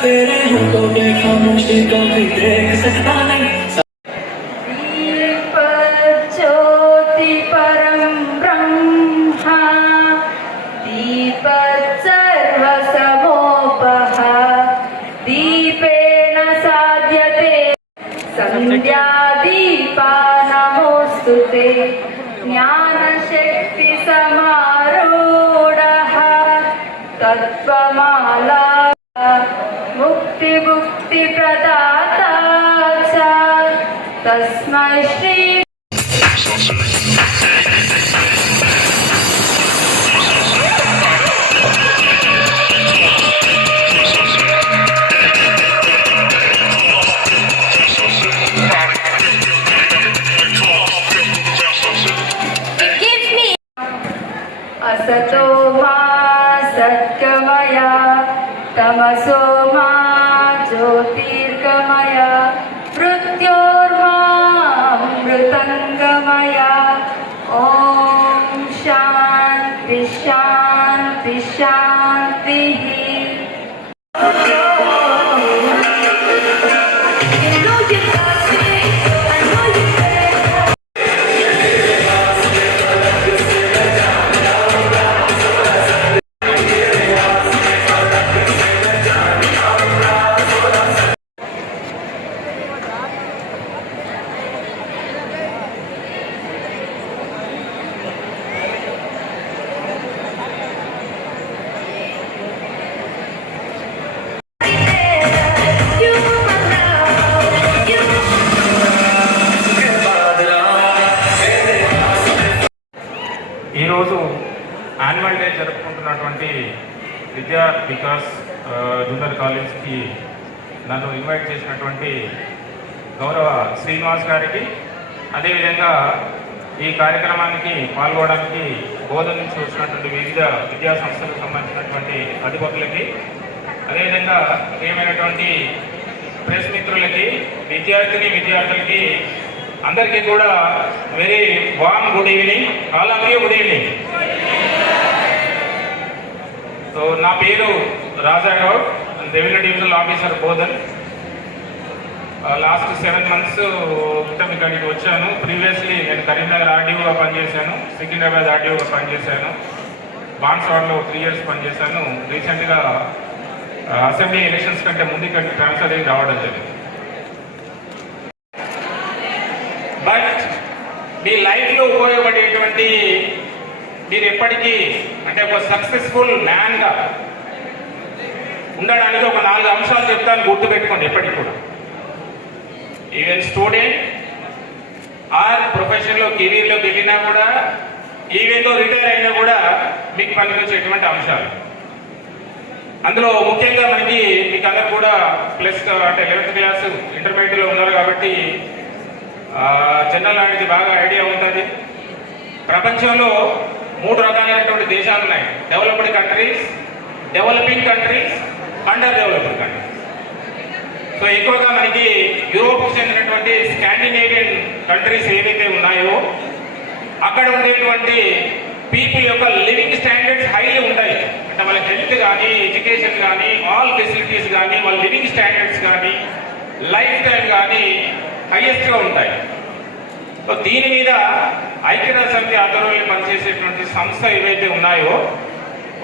तेरे होठों पे खामोशी कभी देख सकता नहीं तस्मै श्री असतो मा सत्कमय तमसो Krishna ఈరోజు యాన్యువల్ డే జరుపుకుంటున్నటువంటి విద్యా వికాస్ జూనియర్ కాలేజ్కి నన్ను ఇన్వైట్ చేసినటువంటి గౌరవ శ్రీనివాస్ గారికి అదేవిధంగా ఈ కార్యక్రమానికి పాల్గొనడానికి బోధన నుంచి వచ్చినటువంటి వివిధ విద్యా సంస్థలకు సంబంధించినటువంటి అధిపతులకి అదేవిధంగా ఏమైనటువంటి ప్రెస్ మిత్రులకి విద్యార్థిని విద్యార్థులకి అందరికీ కూడా very warm good evening. All of you good evening so నా పేరు Raja revenue divisional officer Bodhan. Last seven months క్రితం ఇక్కడికి వచ్చాను. ప్రీవియస్లీ నేను కరీంనగర్ ఆర్డీఓగా పనిచేశాను. సికింద్రాబాద్ ఆర్డీఓగా పనిచేశాను. బాన్స్వాడలో త్రీ ఇయర్స్ పనిచేశాను. రీసెంట్గా అసెంబ్లీ ఎలక్షన్స్ కంటే ముందు ఇక్కడికి ట్రాన్స్ఫర్ అయ్యి రావడం జరిగింది. మీ లైఫ్లో ఉపయోగపడేటువంటి మీరు ఎప్పటికీ అంటే ఒక సక్సెస్ఫుల్ మ్యాన్గా ఉండడానికి ఒక నాలుగు అంశాలు చెప్తాను గుర్తుపెట్టుకోండి ఎప్పటికి కూడా. ఈవెన్ స్టూడెంట్ ఆర్ ప్రొఫెషన్లో కెరీర్లోకి వెళ్ళినా కూడా ఈవెన్తో రిటైర్ అయినా కూడా మీకు పనికొచ్చేటువంటి అంశాలు. అందులో ముఖ్యంగా మనకి మీకు అందరు కూడా ప్లస్ అంటే లెవెన్త్ క్లాస్ ఇంటర్మీడియట్లో ఉన్నారు కాబట్టి జనరల్ అనేది బాగా ఐడియా ఉంటుంది. ప్రపంచంలో మూడు రకాలైనటువంటి దేశాలు ఉన్నాయి. Developed countries developing countries underdeveloped countries so ఎక్కువగా మనకి యూరోప్కి చెందినటువంటి స్కాండినేవియన్ కంట్రీస్ ఏవైతే ఉన్నాయో అక్కడ ఉండేటువంటి పీపుల్ యొక్క లివింగ్ స్టాండర్డ్స్ హైలీ ఉంటాయి. అంటే వాళ్ళ హెల్త్ కానీ ఎడ్యుకేషన్ కానీ ఆల్ ఫెసిలిటీస్ కానీ వాళ్ళ లివింగ్ స్టాండర్డ్స్ కానీ లైఫ్ స్టైల్ కానీ హైయెస్ట్గా ఉంటాయి. సో దీని మీద ఐక్యరాజ్య సమితి ఆధ్వర్యంలో పనిచేసేటువంటి సంస్థ ఏవైతే ఉన్నాయో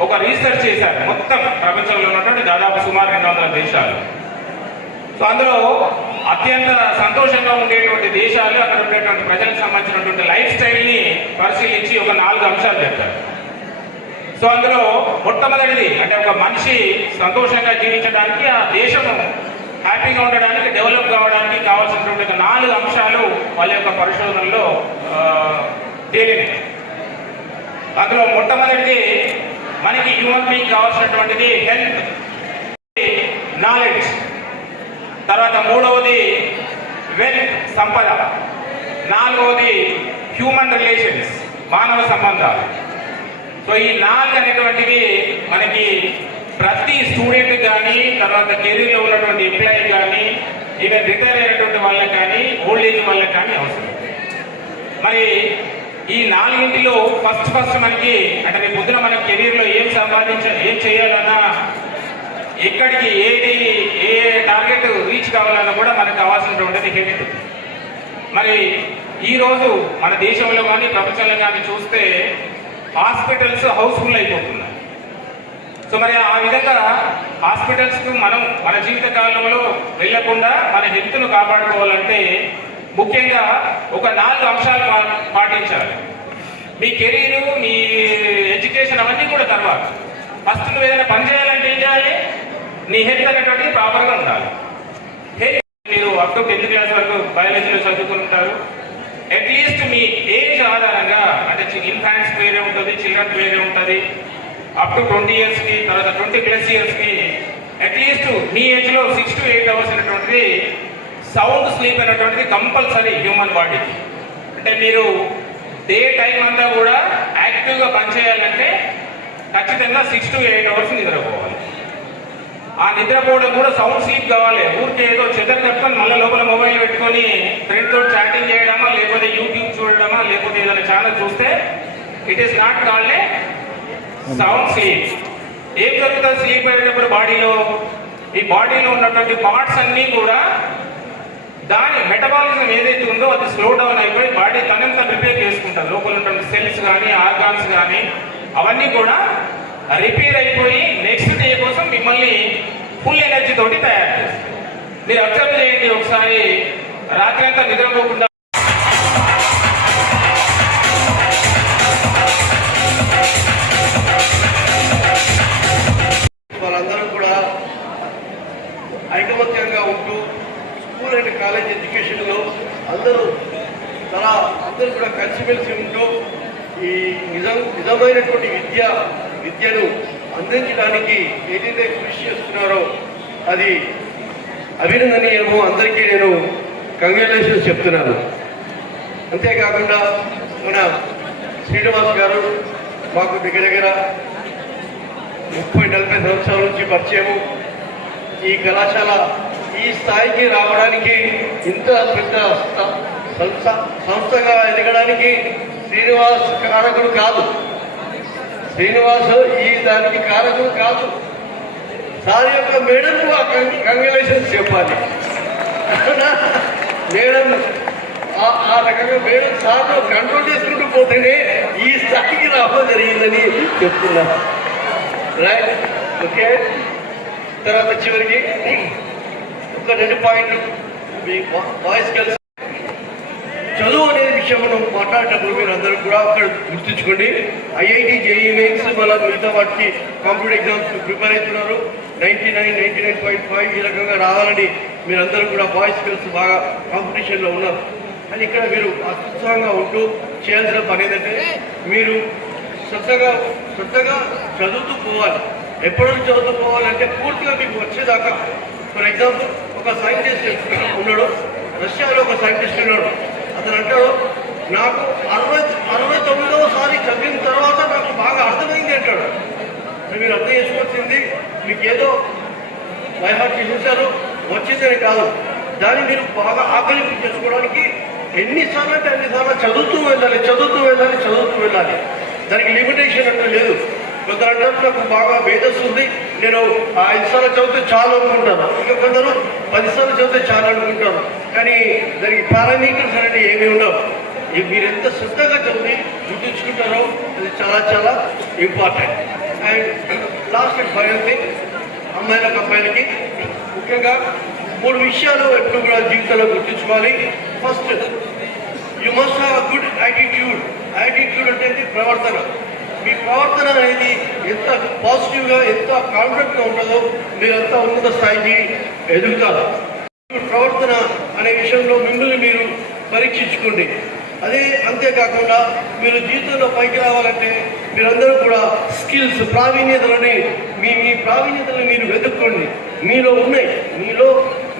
ఒక రీసెర్చ్ చేశారు. మొత్తం ప్రపంచంలో ఉన్నటువంటి దాదాపు సుమారు రెండు వందల దేశాలు. సో అందులో అత్యంత సంతోషంగా ఉండేటువంటి దేశాలు అక్కడ ఉండేటువంటి ప్రజలకు సంబంధించినటువంటి లైఫ్ స్టైల్ని పరిశీలించి ఒక నాలుగు అంశాలు చెప్తారు సో అందులో మొట్టమొదటిది అంటే ఒక మనిషి సంతోషంగా జీవించడానికి ఆ దేశము హ్యాపీగా ఉండడానికి డెవలప్ కావడానికి కావాల్సినటువంటి నాలుగు అంశాలు వాళ్ళ యొక్క పరిశోధనలో ఆ, తేలినాయి అందులో మొట్టమొదటిది మనకి హ్యూమన్ బీయింగ్ కావాల్సినటువంటిది హెల్త్ నాలెడ్జ్ తర్వాత మూడవది వెల్త్ సంపద. నాలుగవది హ్యూమన్ రిలేషన్స్ మానవ సంబంధాలు. సో ఈ నాలుగు అనేటువంటివి మనకి ప్రతి స్టూడెంట్ కానీ తర్వాత కెరీర్లో ఉన్నటువంటి ఎంప్లాయీ కానీ ఈవెన్ రిటైర్ అయినటువంటి వాళ్ళకి కానీ ఓల్డ్ ఏజ్ వాళ్ళకి కానీ అవసరం. మరి ఈ నాలుగింటిలో ఫస్ట్ ఫస్ట్ మనకి అంటే రేపు పొద్దున మన కెరీర్లో ఏం సంపాదించ ఏం చేయాలన్నా ఎక్కడికి ఏది ఏ టార్గెట్ రీచ్ కావాలన్నా కూడా మనకు కావాల్సినటువంటిది హెల్త్ మరి ఈరోజు మన దేశంలో కానీ ప్రపంచంలో కానీ చూస్తే హాస్పిటల్స్ హౌస్ఫుల్ అయిపోతున్నాయి సో మరి ఆ విధంగా హాస్పిటల్స్కు మనం మన జీవిత కాలంలో వెళ్ళకుండా మన హెల్త్ను కాపాడుకోవాలంటే ముఖ్యంగా ఒక నాలుగు అంశాలు పా- పాటించాలి. మీ కెరీర్ మీ ఎడ్యుకేషన్ అవన్నీ కూడా తర్వాత. ఫస్ట్ నువ్వు ఏదైనా పని చేయాలంటే ఏం చేయాలి? నీ హెల్త్ అనేటువంటిది ప్రాపర్గా ఉండాలి. హెల్త్ మీరు అప్ టు టెన్త్ క్లాస్ వరకు బయాలజీలో చదువుకుంటారు. అట్లీస్ట్ మీ ఏజ్ ఆధారంగా అంటే ఇన్ఫాంట్స్ వేరే ఉంటుంది చిల్డ్రన్ వేరే ఉంటుంది. అప్ టు ట్వంటీ ఇయర్స్కి తర్వాత ట్వంటీ ప్లస్ ఇయర్స్కి అట్లీస్ట్ మీ ఏజ్లో సిక్స్ టు ఎయిట్ అవర్స్ అనేటువంటిది సౌండ్ స్లీప్ అనేటువంటిది కంపల్సరీ హ్యూమన్ బాడీకి అంటే మీరు డే టైం అంతా కూడా యాక్టివ్గా పనిచేయాలంటే ఖచ్చితంగా సిక్స్ టు ఎయిట్ అవర్స్ నిద్రపోవాలి. ఆ నిద్రపోవడం కూడా సౌండ్ స్లీప్ కావాలి. ఊరికే ఏదో చెదర్ చెప్తాను మళ్ళీ లోపల మొబైల్ పెట్టుకొని ఫ్రెండ్తో చాటింగ్ చేయడమా లేకపోతే యూట్యూబ్ చూడడమా లేకపోతే ఏదైనా ఛానల్ చూస్తే it is not called sound sleep. ఏం జరుగుతుంది స్లీప్ అయ్యేటప్పుడు బాడీలో? ఈ బాడీలో ఉన్నటువంటి పార్ట్స్ అన్నీ కూడా దాని మెటబాలిజం ఏదైతే ఉందో అది స్లో డౌన్ అయిపోయి బాడీ తనంత రిపేర్ చేసుకుంటుంది. లోపల ఉన్నటువంటి సెల్స్ కానీ ఆర్గాన్స్ కానీ అవన్నీ కూడా రిపేర్ అయిపోయి నెక్స్ట్ డే కోసం మిమ్మల్ని ఫుల్ ఎనర్జీ తోటి తయారు చేస్తుంది. మీరు అబ్జర్వ్ చేయండి ఒకసారి. రాత్రి అంతా నిద్రపోకుండా అందించడానికి ఏదైతే కృషి చేస్తున్నారో అది అభినందనీయమో. అందరికీ నేను కంగ్రాచులేషన్స్ చెప్తున్నాను. అంతేకాకుండా మన శ్రీనివాస్ గారు మాకు దగ్గర దగ్గర ముప్పై నలభై సంవత్సరాల నుంచి పరిచయము. ఈ కళాశాల ఈ స్థాయికి రావడానికి ఇంత పెద్ద సంస్థ సంస్థగా ఎదగడానికి శ్రీనివాస్ కారకుడు కాదు. శ్రీనివాస్ ఈ దానికి కారణం కాదు. సార్ యొక్క మేడం ఆ కంగ్రాచులేషన్స్ చెప్పాలి. మేడం ఆ- ఆ రకంగా మేడం సార్లు కంట్రోల్ చేసుకుంటూ పోతేనే ఈ స్థాయికి రావడం జరిగిందని చెప్తున్నా. Right okay. తర్వాత చివరికి ఒక రెండు పాయింట్లు మీ వాయిస్ కలిసి చదువు అనే విషయం మనం మాట్లాడేటప్పుడు మీరు అందరూ కూడా అక్కడ గుర్తుంచుకోండి. ఐఐటి జేఈ మెయిన్స్ మళ్ళీ మిగతా వాటికి కాంపిటేటివ్ ఎగ్జామ్స్ ప్రిపేర్ అవుతున్నారు. Ninety nine ninety nine point five ఈ రకంగా రావాలని మీరందరూ కూడా బాయ్స్ గర్ల్స్ బాగా కాంపిటీషన్లో ఉన్నారు. కానీ ఇక్కడ మీరు అత్యుత్సాహంగా ఉంటూ చేయాల్సిన పని ఏంటంటే మీరు శ్రద్ధగా శ్రద్ధగా చదువుతూ పోవాలి. ఎప్పటి నుంచి చదువుతూ పోవాలంటే పూర్తిగా మీకు వచ్చేదాకా ఫర్ ఎగ్జాంపుల్ ఒక సైంటిస్ట్ ఉన్నాడు. రష్యాలో ఒక సైంటిస్ట్ ఉన్నాడు. చెప్తున్నట్టు అంటాడు నాకు అరవై అరవై తొమ్మిదవ సారి చదివిన తర్వాత నాకు బాగా అర్థమైంది అంటాడు. మీరు అర్థం చేసుకోవాల్సింది మీకు ఏదో బయహార్టీ చూశారు వచ్చిందని కాదు. దాన్ని మీరు బాగా ఆకలింపు చేసుకోవడానికి ఎన్నిసార్లు అంటే అన్నిసార్లు చదువుతూ వెళ్ళాలి చదువుతూ వెళ్ళాలి చదువుతూ వెళ్ళాలి. దానికి లిమిటేషన్ అంటే లేదు. కొందరు అంటారు నాకు బాగా మేధస్సు ఉంది నేను ఐదుసార్లు ఐదు సార్లు చదివితే చాలు అనుకుంటాను. ఇంకా కొందరు పదిసార్లు చదివితే చాలు అనుకుంటాను కానీ దానికి పారామీటర్స్ అనేది ఏమీ ఉండవు. మీరెంత మీరు ఎంత శ్రద్ధగా చదివి గుర్తుంచుకుంటారో అది చాలా చాలా important and last and final thing అమ్మాయిలకు అబ్బాయిలకి ముఖ్యంగా మూడు విషయాలు ఎప్పుడు కూడా జీవితంలో గుర్తుంచుకోవాలి. First you must have a good attitude attitude అంటే ప్రవర్తన. మీ ప్రవర్తన అనేది ఎంత పాజిటివ్గా ఎంత కాన్ఫిడెంట్గా ఉంటుందో మీరంతా ఉన్నత స్థాయికి ఎదుగుతారు? ప్రవర్తన అనే విషయంలో మిమ్మల్ని మీరు పరీక్షించుకోండి. అదే అంతేకాకుండా మీరు జీవితంలో పైకి రావాలంటే మీరందరూ కూడా స్కిల్స్ ప్రావీణ్యతలని మీ మీ ప్రావీణ్యతలను మీరు వెతుక్కోండి. మీలో ఉన్నాయి. మీలో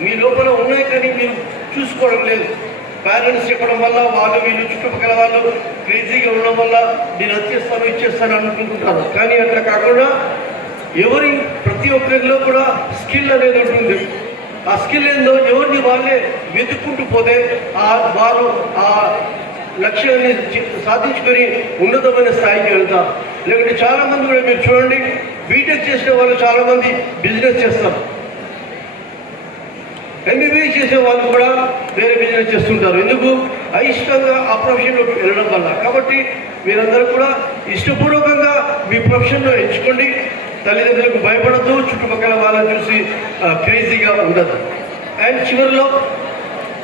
మీ లోపల ఉన్నాయి కానీ మీరు చూసుకోవడం లేదు. పేరెంట్స్ చెప్పడం వల్ల వాళ్ళు వీళ్ళు చుట్టుపక్కల వాళ్ళు క్రేజీగా ఉండడం వల్ల నేను వచ్చేస్తాను ఇచ్చేస్తాను అనుకుంటున్నాను. కానీ అట్లా కాకుండా ఎవరి ప్రతి ఒక్కరిలో కూడా స్కిల్ అనేది ఉంటుంది. ఆ స్కిల్ ఏందో ఎవరిని వాళ్ళే వెతుక్కుంటూ పోతే ఆ వారు ఆ లక్ష్యాన్ని సాధించుకొని ఉన్నతమైన స్థాయికి వెళ్తారు. లేకుంటే చాలా మంది కూడా మీరు చూడండి బీటెక్ చేసిన వాళ్ళు చాలామంది బిజినెస్ చేస్తారు. ఎంబీబీఎస్ చేసే వాళ్ళు కూడా వేరే బిజినెస్ చేస్తుంటారు. ఎందుకు? అయిష్టంగా ఆ ప్రొఫెషన్లోకి వెళ్ళడం వల్ల. కాబట్టి మీరందరూ కూడా ఇష్టపూర్వకంగా మీ ప్రొఫెషన్లో ఎంచుకోండి. తల్లిదండ్రులకు భయపడద్దు. చుట్టుపక్కల వాళ్ళని చూసి క్రేజీగా ఉండదు అండ్ చివరిలో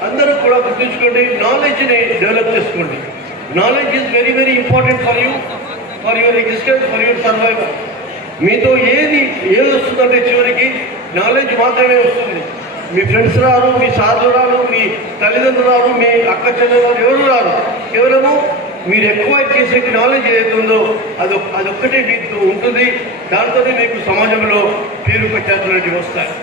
అందరూ కూడా గుర్తుంచుకోండి నాలెడ్జ్ని డెవలప్ చేసుకోండి. Knowledge is very very important for you for your existence for your survival మీతో ఏది ఏది వస్తుందంటే చివరికి నాలెడ్జ్ మాత్రమే వస్తుంది. మీ ఫ్రెండ్స్ రారు మీ సార్లు రారు మీ తల్లిదండ్రులు రారు మీ అక్క చెల్లెలు ఎవరు రారు. కేవలము మీరు ఎక్కువ చేసే నాలెడ్జ్ ఏదైతే ఉందో అది అదొక్కటే మీకు ఉంటుంది. దాంతోనే మీకు సమాజంలో పేరు ప్రఖ్యాతులు వస్తాయి